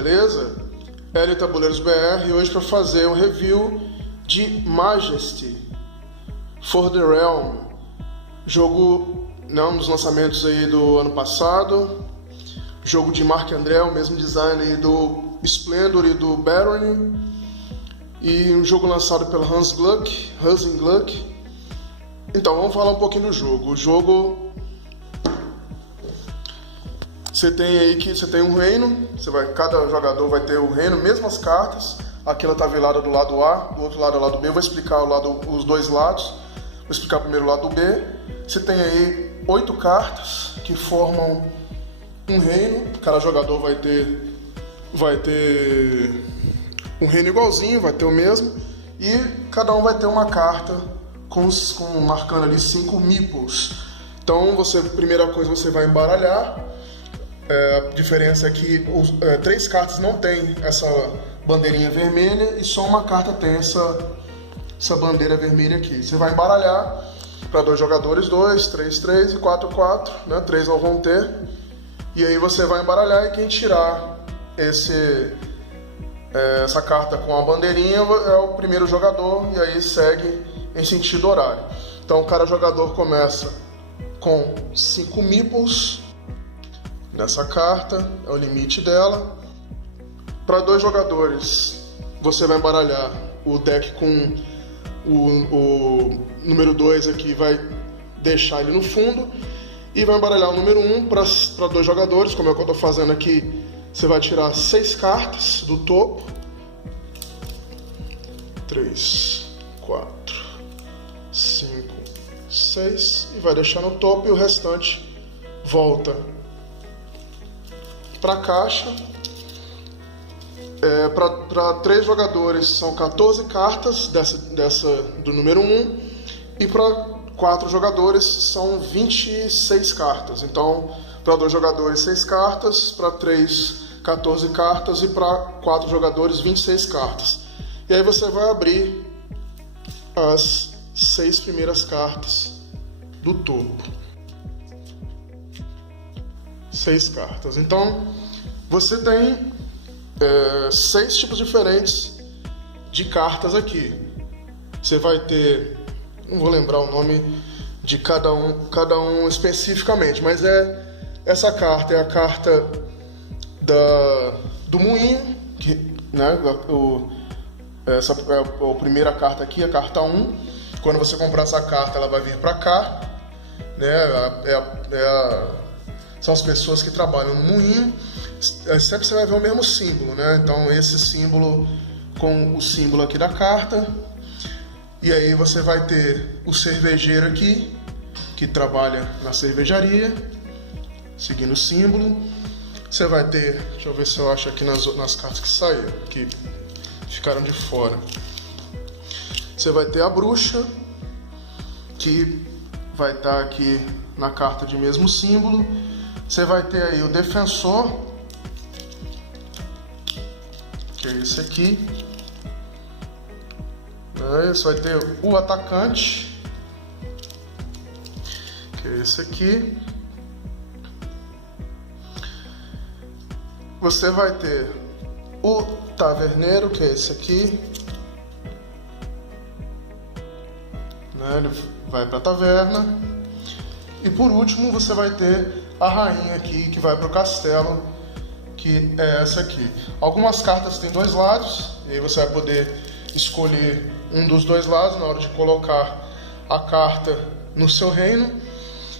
beleza? L Tabuleiros BR e hoje para fazer um review de Majesty for the Realm, jogo, um dos lançamentos aí do ano passado, jogo de Marc André, o mesmo design aí do Splendor e do Barony, e um jogo lançado pela Hans im Glück. Então vamos falar um pouquinho do jogo. O jogo, você tem um reino, cada jogador vai ter um reino, mesmas cartas. Aqui ela está velada do lado A, do outro lado é o lado B. Eu vou explicar os dois lados. Vou explicar primeiro o lado B. Você tem aí 8 cartas que formam um reino. Cada jogador vai ter um reino igualzinho, vai ter o mesmo. E cada um vai ter uma carta marcando ali 5 meeples. Então, primeira coisa, você vai embaralhar. A diferença é que 3 cartas não tem essa bandeirinha vermelha e só uma carta tem essa bandeira vermelha aqui. Você vai embaralhar para 2 jogadores, 2, 3, 3 e 4, 4, né? 3 não vão ter. E aí você vai embaralhar e quem tirar essa carta com a bandeirinha é o primeiro jogador e aí segue em sentido horário. Então cada jogador começa com 5 meeples nessa carta, é o limite dela. Para 2 jogadores, você vai embaralhar o deck com o número 2 aqui, vai deixar ele no fundo, e vai embaralhar o número 1 para 2 jogadores, como é o que eu estou fazendo aqui. Você vai tirar 6 cartas do topo, 3, 4, 5, 6, e vai deixar no topo, e o restante volta para a caixa. Para 3 jogadores são 14 cartas dessa do número 1, e para 4 jogadores são 26 cartas. Então, para 2 jogadores 6 cartas, para 3 14 cartas e para 4 jogadores 26 cartas. E aí você vai abrir as 6 primeiras cartas do topo. 6 cartas. Então, você tem 6 tipos diferentes de cartas aqui. Você vai ter, não vou lembrar o nome de cada um especificamente, mas essa carta é a carta do moinho, né? Essa é a primeira carta aqui, a carta 1. Quando você comprar essa carta, ela vai vir para cá, né? São as pessoas que trabalham no moinho. Sempre você vai ver o mesmo símbolo, né? Então esse símbolo com o símbolo aqui da carta. E aí você vai ter o cervejeiro aqui, que trabalha na cervejaria, seguindo o símbolo. Você vai ter, deixa eu ver se eu acho aqui nas cartas que saíram, que ficaram de fora. Você vai ter a bruxa, que vai estar aqui na carta de mesmo símbolo. Você vai ter aí o defensor, que é esse aqui. Você vai ter o atacante, que é esse aqui. Você vai ter o taverneiro, que é esse aqui. Ele vai para a taverna. E por último você vai ter a rainha aqui, que vai para o castelo, que é essa aqui. Algumas cartas têm 2 lados, e aí você vai poder escolher um dos 2 lados na hora de colocar a carta no seu reino.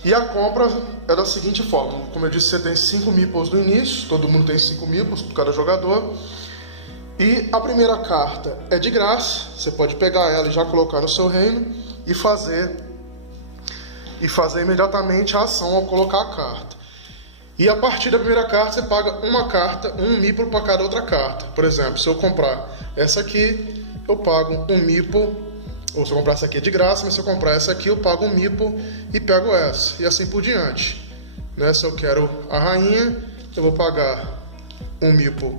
E a compra é da seguinte forma: como eu disse, você tem 5 meeples no início, todo mundo tem 5 meeples por cada jogador. E a primeira carta é de graça, você pode pegar ela e já colocar no seu reino e fazer imediatamente a ação ao colocar a carta. E a partir da primeira carta você paga uma carta, um meeple para cada outra carta. Por exemplo, se eu comprar essa aqui, eu pago um meeple, ou se eu comprar essa aqui é de graça, mas se eu comprar essa aqui eu pago um meeple e pego essa, e assim por diante. Se eu quero a rainha, eu vou pagar um meeple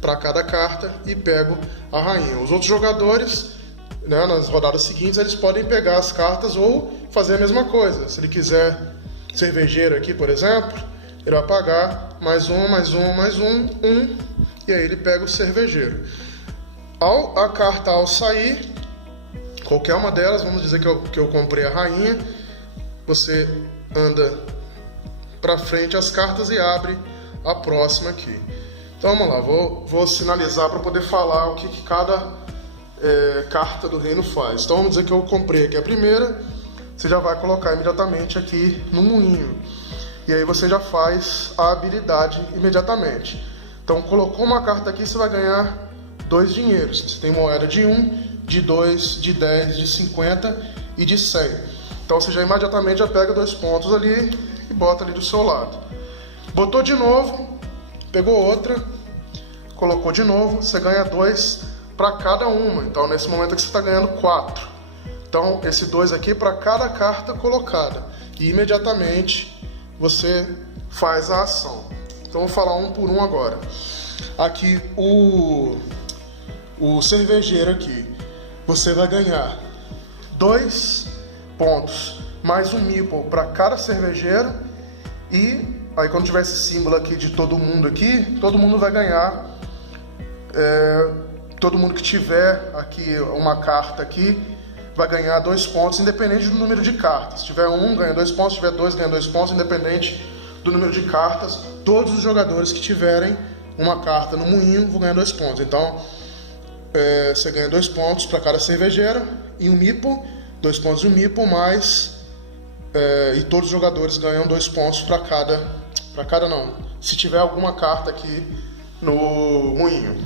para cada carta e pego a rainha. Os outros jogadores, nas rodadas seguintes, eles podem pegar as cartas ou fazer a mesma coisa. Se ele quiser cervejeiro aqui, por exemplo, ele vai pagar mais um, e aí ele pega o cervejeiro. A carta ao sair, qualquer uma delas, vamos dizer que eu comprei a rainha, você anda para frente as cartas e abre a próxima aqui. Então vamos lá, vou sinalizar para poder falar o que cada carta do reino faz. Então vamos dizer que eu comprei aqui a primeira, você já vai colocar imediatamente aqui no moinho. E aí você já faz a habilidade imediatamente. Então colocou uma carta aqui, você vai ganhar 2 dinheiros. Você tem moeda de 1, de 2, de 10, de 50 e de 100. Então você já imediatamente já pega 2 pontos ali e bota ali do seu lado. Botou de novo, pegou outra, colocou de novo, você ganha 2 para cada uma. Então nesse momento aqui você está ganhando 4. Então esse 2 aqui para cada carta colocada. E imediatamente você faz a ação. Então vou falar um por um agora. Aqui o cervejeiro aqui, você vai ganhar 2 pontos mais um meeple para cada cervejeiro, e aí quando tiver esse símbolo aqui de todo mundo aqui, todo mundo vai ganhar, todo mundo que tiver aqui uma carta aqui vai ganhar 2 pontos, independente do número de cartas. Se tiver 1, ganha 2 pontos, se tiver 2, ganha 2 pontos, independente do número de cartas. Todos os jogadores que tiverem uma carta no moinho vão ganhar 2 pontos. Então você ganha 2 pontos para cada cervejeiro e um meeple, 2 pontos e um meeple mais, e todos os jogadores ganham 2 pontos para cada não, se tiver alguma carta aqui no moinho.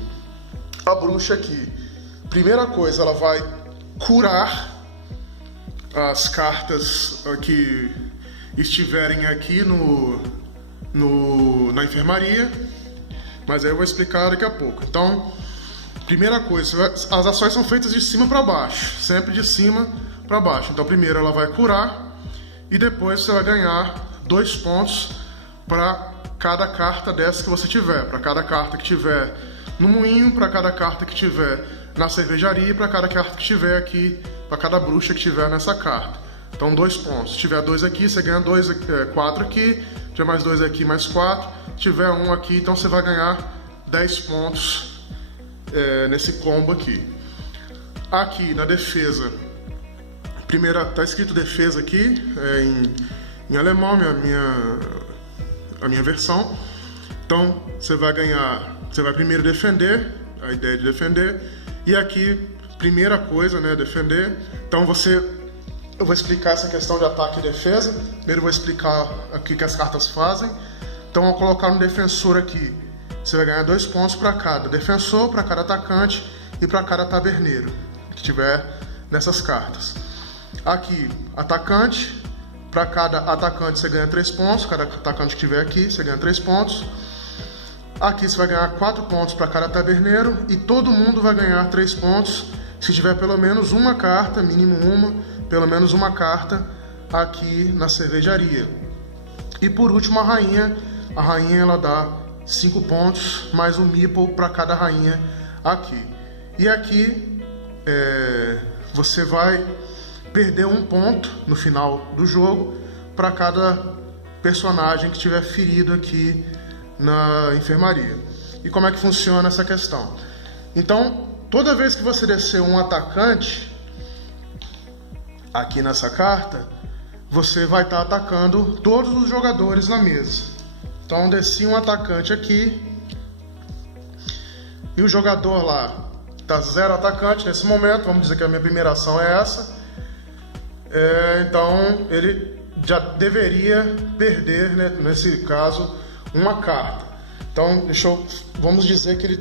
A bruxa aqui, primeira coisa, ela vai curar as cartas que estiverem aqui na enfermaria, mas aí eu vou explicar daqui a pouco. Então, primeira coisa, as ações são feitas de cima para baixo, sempre de cima para baixo. Então primeiro ela vai curar e depois você vai ganhar 2 pontos para cada carta dessa que você tiver, para cada carta que tiver no moinho, para cada carta que tiver na cervejaria, para cada carta que tiver aqui, para cada bruxa que tiver nessa carta. Então 2 pontos. Se tiver 2 aqui, você ganha 4 aqui. Se tiver mais 2 aqui, mais 4. Se tiver 1 aqui, então você vai ganhar 10 pontos nesse combo aqui. Aqui na defesa, primeira, tá escrito defesa aqui, em alemão, a minha versão. Então você vai primeiro defender, a ideia de defender. E aqui, primeira coisa, né, defender. Então eu vou explicar essa questão de ataque e defesa. Primeiro eu vou explicar aqui o que as cartas fazem. Então ao colocar um defensor aqui, você vai ganhar 2 pontos para cada defensor, para cada atacante e para cada taberneiro que tiver nessas cartas. Aqui, atacante, para cada atacante você ganha 3 pontos, cada atacante que tiver aqui você ganha 3 pontos. Aqui você vai ganhar 4 pontos para cada taberneiro e todo mundo vai ganhar 3 pontos se tiver pelo menos uma carta, mínimo uma, pelo menos uma carta aqui na cervejaria. E por último a rainha ela dá 5 pontos mais um meeple para cada rainha aqui. E aqui você vai perder 1 ponto no final do jogo para cada personagem que tiver ferido aqui na enfermaria. E como é que funciona essa questão? Então, toda vez que você descer um atacante aqui nessa carta, você vai estar atacando todos os jogadores na mesa. Então, desci um atacante aqui e o jogador lá está 0 atacante nesse momento. Vamos dizer que a minha primeira ação é essa. Então, ele já deveria perder, né, nesse caso, uma carta. Então vamos dizer que ele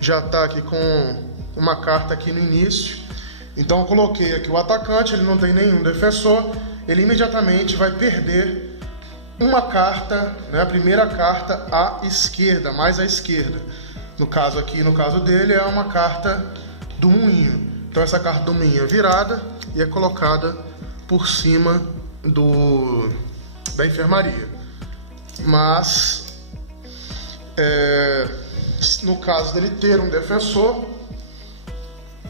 já está aqui com uma carta aqui no início. Então eu coloquei aqui o atacante, ele não tem nenhum defensor, ele imediatamente vai perder uma carta, né, a primeira carta à esquerda, mais à esquerda. No caso dele é uma carta do moinho. Então essa carta do moinho é virada e é colocada por cima da enfermaria. Mas no caso dele ter um defensor,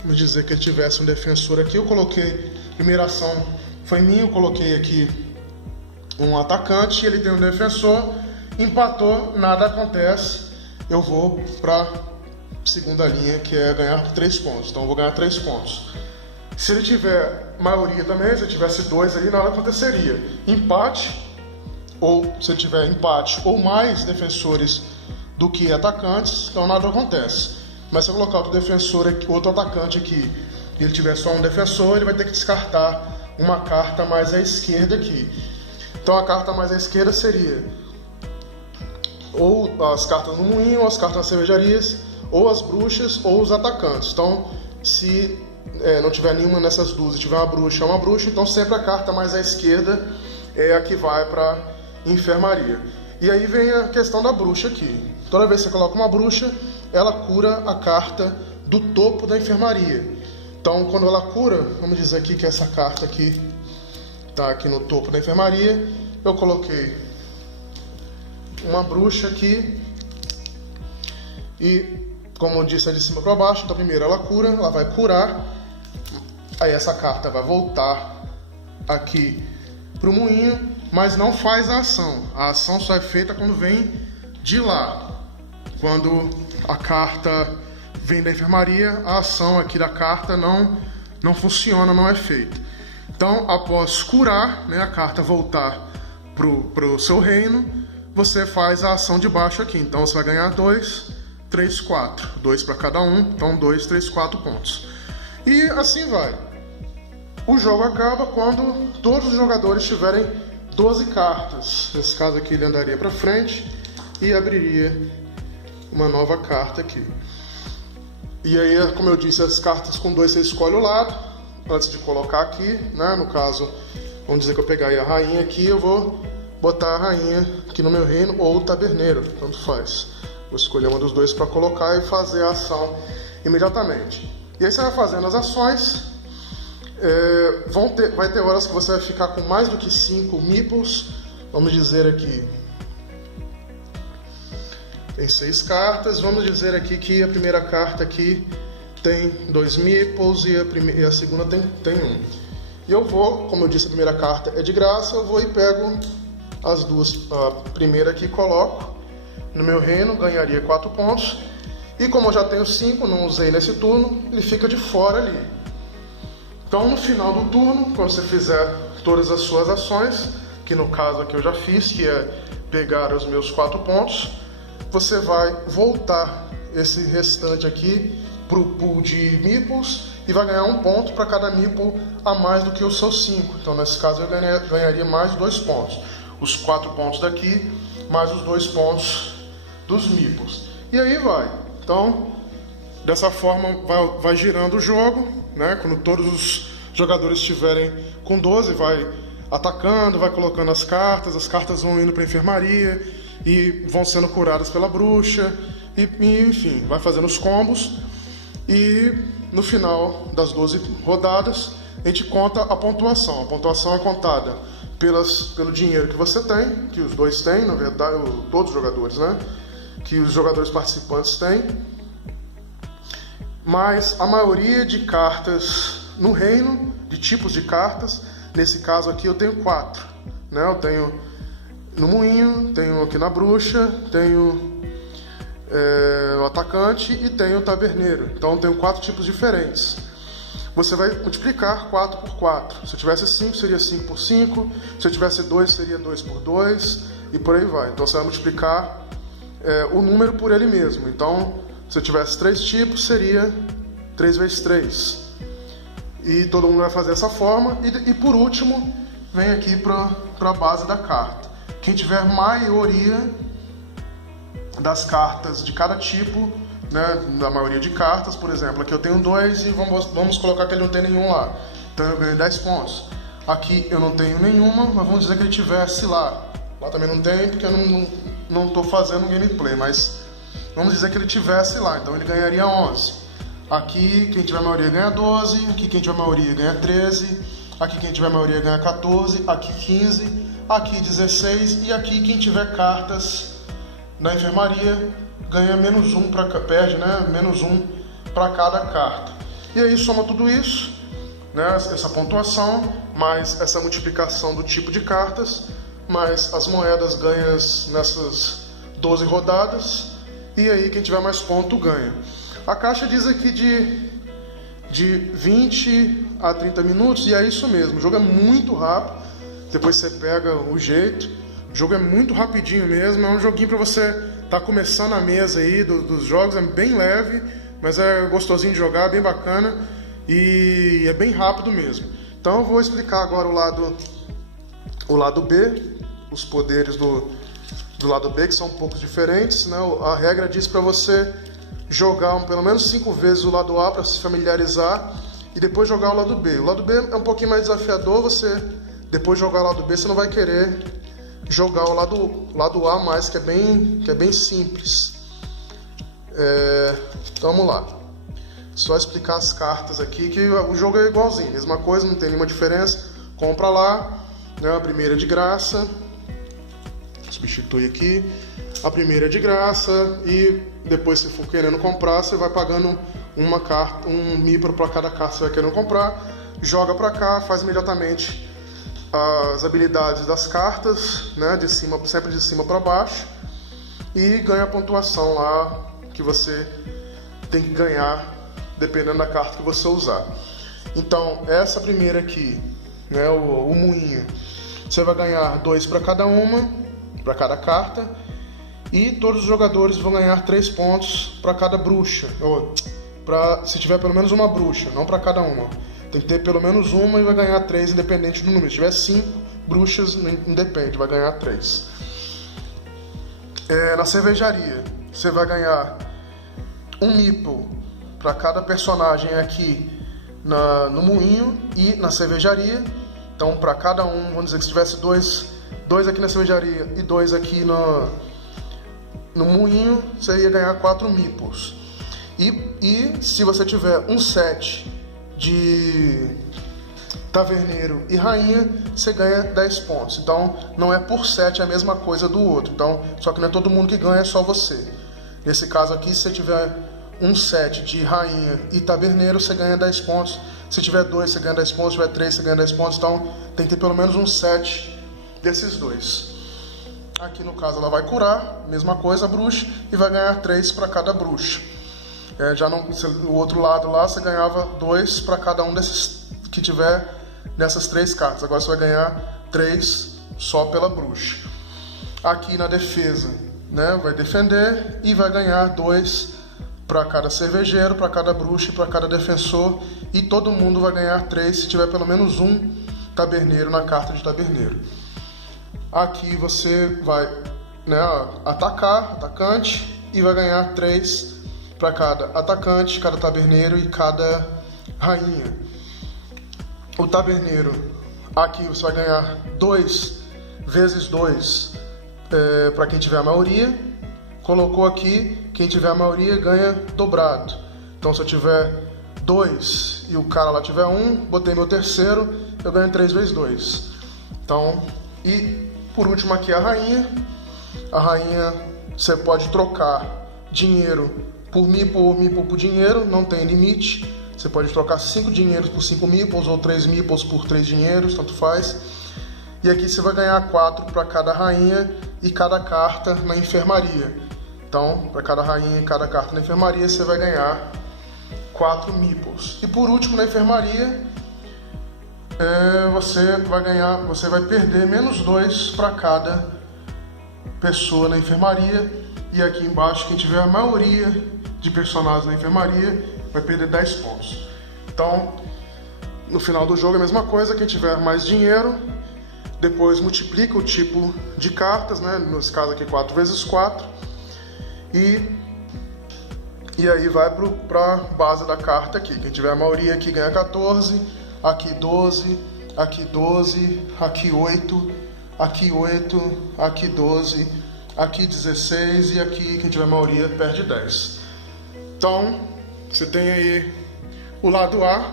vamos dizer que ele tivesse um defensor aqui, eu coloquei, primeira ação foi minha, eu coloquei aqui um atacante, ele tem um defensor, empatou, nada acontece, eu vou para segunda linha, que é ganhar 3 pontos. Então eu vou ganhar 3 pontos. Se ele tiver maioria também, se ele tivesse 2 ali, nada aconteceria. Empate, ou se ele tiver empate ou mais defensores do que atacantes, então nada acontece. Mas se eu colocar outro defensor aqui, outro atacante aqui, e ele tiver só um defensor, ele vai ter que descartar uma carta mais à esquerda aqui. Então a carta mais à esquerda seria ou as cartas no moinho, ou as cartas nas cervejarias, ou as bruxas, ou os atacantes. Então, se não tiver nenhuma nessas duas e tiver uma bruxa, então sempre a carta mais à esquerda é a que vai para enfermaria. E aí vem a questão da bruxa aqui. Toda vez que você coloca uma bruxa, ela cura a carta do topo da enfermaria. Então, quando ela cura, vamos dizer aqui que essa carta aqui está aqui no topo da enfermaria, eu coloquei uma bruxa aqui e, como eu disse, é de cima para baixo. Então primeiro ela cura, ela vai curar, aí essa carta vai voltar aqui para o moinho, mas não faz a ação só é feita quando vem de lá. Quando a carta vem da enfermaria, a ação aqui da carta não funciona, não é feita. Então, após curar, né, a carta voltar pro seu reino, você faz a ação de baixo aqui. Então você vai ganhar 2, 3, 4. 2 para cada um, então 2, 3, 4 pontos. E assim vai. O jogo acaba quando todos os jogadores tiverem 12 cartas. Nesse caso aqui ele andaria para frente e abriria uma nova carta aqui. E aí, como eu disse, as cartas com 2 você escolhe o lado, antes de colocar aqui, né? No caso, vamos dizer que eu pegar aí a rainha aqui, eu vou botar a rainha aqui no meu reino, ou o taberneiro, tanto faz. Vou escolher uma dos dois para colocar e fazer a ação imediatamente. E aí você vai fazendo as ações. Vai ter horas que você vai ficar com mais do que 5 meeples. Vamos dizer aqui, tem 6 cartas. Vamos dizer aqui que a primeira carta aqui tem 2 meeples e a segunda tem 1. E eu vou, como eu disse, a primeira carta é de graça, eu vou e pego as duas, a primeira aqui coloco no meu reino, ganharia 4 pontos. E como eu já tenho 5, não usei nesse turno, ele fica de fora ali. Então no final do turno, quando você fizer todas as suas ações, que no caso aqui eu já fiz, que é pegar os meus 4 pontos, você vai voltar esse restante aqui para o pool de meeples e vai ganhar 1 ponto para cada meeple a mais do que os seus 5. Então nesse caso eu ganharia mais 2 pontos. Os 4 pontos daqui, mais os 2 pontos dos meeples. E aí vai. Então, dessa forma vai girando o jogo, né? Quando todos os jogadores estiverem com 12, vai atacando, vai colocando as cartas vão indo para a enfermaria e vão sendo curadas pela bruxa, e enfim, vai fazendo os combos. E no final das 12 rodadas, a gente conta a pontuação. A pontuação é contada pelo dinheiro que você tem, que os dois têm, na verdade, todos os jogadores, né? Que os jogadores participantes têm, mais a maioria de cartas no reino, de tipos de cartas. Nesse caso aqui eu tenho 4, né? Eu tenho no moinho, tenho aqui na bruxa, tenho o atacante e tenho o taberneiro. Então eu tenho 4 tipos diferentes. Você vai multiplicar 4 por 4. Se eu tivesse 5, seria 5 por 5. Se eu tivesse 2, seria 2 por 2. E por aí vai. Então você vai multiplicar o número por ele mesmo. Então, se eu tivesse 3 tipos, seria 3 vezes 3. E todo mundo vai fazer dessa forma. E por último, vem aqui para a base da carta. Quem tiver maioria das cartas de cada tipo, né, da maioria de cartas, por exemplo, aqui eu tenho 2 e vamos colocar que ele não tem nenhum lá. Então eu ganho 10 pontos. Aqui eu não tenho nenhuma, mas vamos dizer que ele tivesse lá. Lá também não tem, porque eu não estou fazendo gameplay, mas vamos dizer que ele tivesse lá, então ele ganharia 11. Aqui quem tiver maioria ganha 12, aqui quem tiver maioria ganha 13, aqui quem tiver maioria ganha 14, aqui 15, aqui 16 e aqui quem tiver cartas na enfermaria ganha menos 1 perde, né? Menos 1 para cada carta. E aí soma tudo isso, né? Essa pontuação, mais essa multiplicação do tipo de cartas, mais as moedas ganhas nessas 12 rodadas, e aí quem tiver mais ponto ganha. A caixa diz aqui de 20 a 30 minutos, e é isso mesmo, o jogo é muito rápido, depois você pega o jeito, o jogo é muito rapidinho mesmo, é um joguinho para você tá começando a mesa aí dos jogos, é bem leve, mas é gostosinho de jogar, bem bacana, e é bem rápido mesmo. Então eu vou explicar agora o lado B, os poderes do lado B, que são um pouco diferentes, né? A regra diz para você jogar pelo menos 5 vezes o lado A para se familiarizar e depois jogar o lado B. O lado B é um pouquinho mais desafiador, você depois de jogar o lado B você não vai querer jogar o lado A mais, que é bem simples. Então vamos lá. Só explicar as cartas aqui, que o jogo é igualzinho, mesma coisa, não tem nenhuma diferença. Compra lá, né, a primeira de graça. Substitui aqui. A primeira é de graça e depois, se for querendo comprar, você vai pagando uma carta, um mipro para cada carta que você vai querendo comprar. Joga para cá, faz imediatamente as habilidades das cartas, né, sempre de cima para baixo, e ganha a pontuação lá que você tem que ganhar dependendo da carta que você usar. Então, essa primeira aqui, né, o moinho, você vai ganhar 2 para cada carta, e todos os jogadores vão ganhar 3 pontos para cada bruxa, se tiver pelo menos uma bruxa, não para cada uma. Tem que ter pelo menos uma e vai ganhar 3 independente do número. Se tiver 5 bruxas, independe, vai ganhar 3. Na cervejaria, você vai ganhar um meeple para cada personagem aqui no moinho e na cervejaria. Então, para cada um, vamos dizer que se tivesse dois aqui na cervejaria e 2 aqui no moinho, você ia ganhar 4 meeples. E se você tiver um set de taverneiro e rainha, você ganha 10 pontos. Então, não é por set, é a mesma coisa do outro. Então, só que não é todo mundo que ganha, é só você. Nesse caso aqui, se você tiver um set de rainha e taverneiro, você ganha 10 pontos. Se tiver 2, você ganha 10 pontos. Se tiver 3, você ganha 10 pontos. Então, tem que ter pelo menos um set desses 2. Aqui, no caso, ela vai curar, mesma coisa, a bruxa, e vai ganhar 3 para cada bruxa. O outro lado lá, você ganhava 2 para cada um desses que tiver nessas 3 cartas. Agora você vai ganhar 3 só pela bruxa. Aqui na defesa, né, vai defender e vai ganhar 2 para cada cervejeiro, para cada bruxa e para cada defensor. E todo mundo vai ganhar 3 se tiver pelo menos um taberneiro na carta de taberneiro. Aqui você vai, né, atacante, e vai ganhar 3 para cada atacante, cada taberneiro e cada rainha. O taberneiro, aqui você vai ganhar 2 vezes 2 para quem tiver a maioria. Colocou aqui, quem tiver a maioria ganha dobrado. Então, se eu tiver 2 e o cara lá tiver 1, botei meu terceiro, eu ganho 3 vezes 2. Então, e por último aqui a rainha. A rainha, você pode trocar dinheiro por meeple por dinheiro, não tem limite. Você pode trocar 5 dinheiros por 5 meeples ou 3 meeples por 3 dinheiros, tanto faz. E aqui você vai ganhar 4 para cada rainha e cada carta na enfermaria. Então, para cada rainha e cada carta na enfermaria, você vai ganhar 4 meeples. E por último, na enfermaria, você vai perder menos 2 para cada pessoa na enfermaria. E aqui embaixo, quem tiver a maioria de personagens na enfermaria vai perder 10 pontos. Então, no final do jogo é a mesma coisa. Quem tiver mais dinheiro, depois multiplica o tipo de cartas, né? Nesse caso aqui 4 vezes 4. E aí vai para a base da carta aqui. Quem tiver a maioria aqui ganha 14, aqui 12, aqui 12, aqui 8, aqui 8, aqui 12, aqui 16 e aqui quem tiver a maioria perde 10. Então, você tem aí o lado A,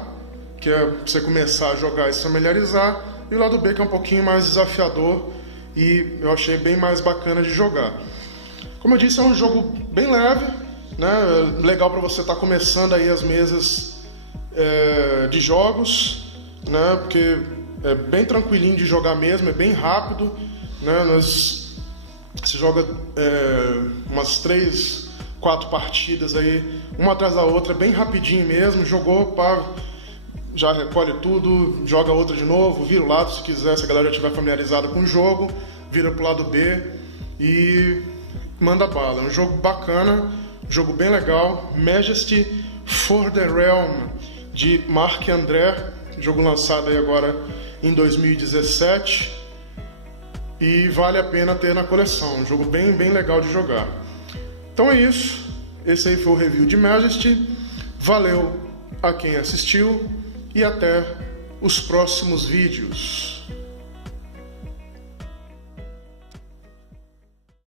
que é para você começar a jogar e se familiarizar, e o lado B, que é um pouquinho mais desafiador e eu achei bem mais bacana de jogar. Como eu disse, é um jogo bem leve, né? Legal para você estar começando aí as mesas de jogos, né? Porque é bem tranquilinho de jogar mesmo, é bem rápido, né? Você joga umas 3 4 partidas aí, uma atrás da outra, bem rapidinho mesmo, jogou, pá, já recolhe tudo, joga outra de novo, vira o lado se quiser, se a galera já estiver familiarizada com o jogo, vira pro lado B e manda bala. É um jogo bacana, jogo bem legal, Majesty for the Realm, de Marc-André, jogo lançado aí agora em 2017, e vale a pena ter na coleção, um jogo bem legal de jogar. Então é isso, esse aí foi o review de Majesty, valeu a quem assistiu e até os próximos vídeos.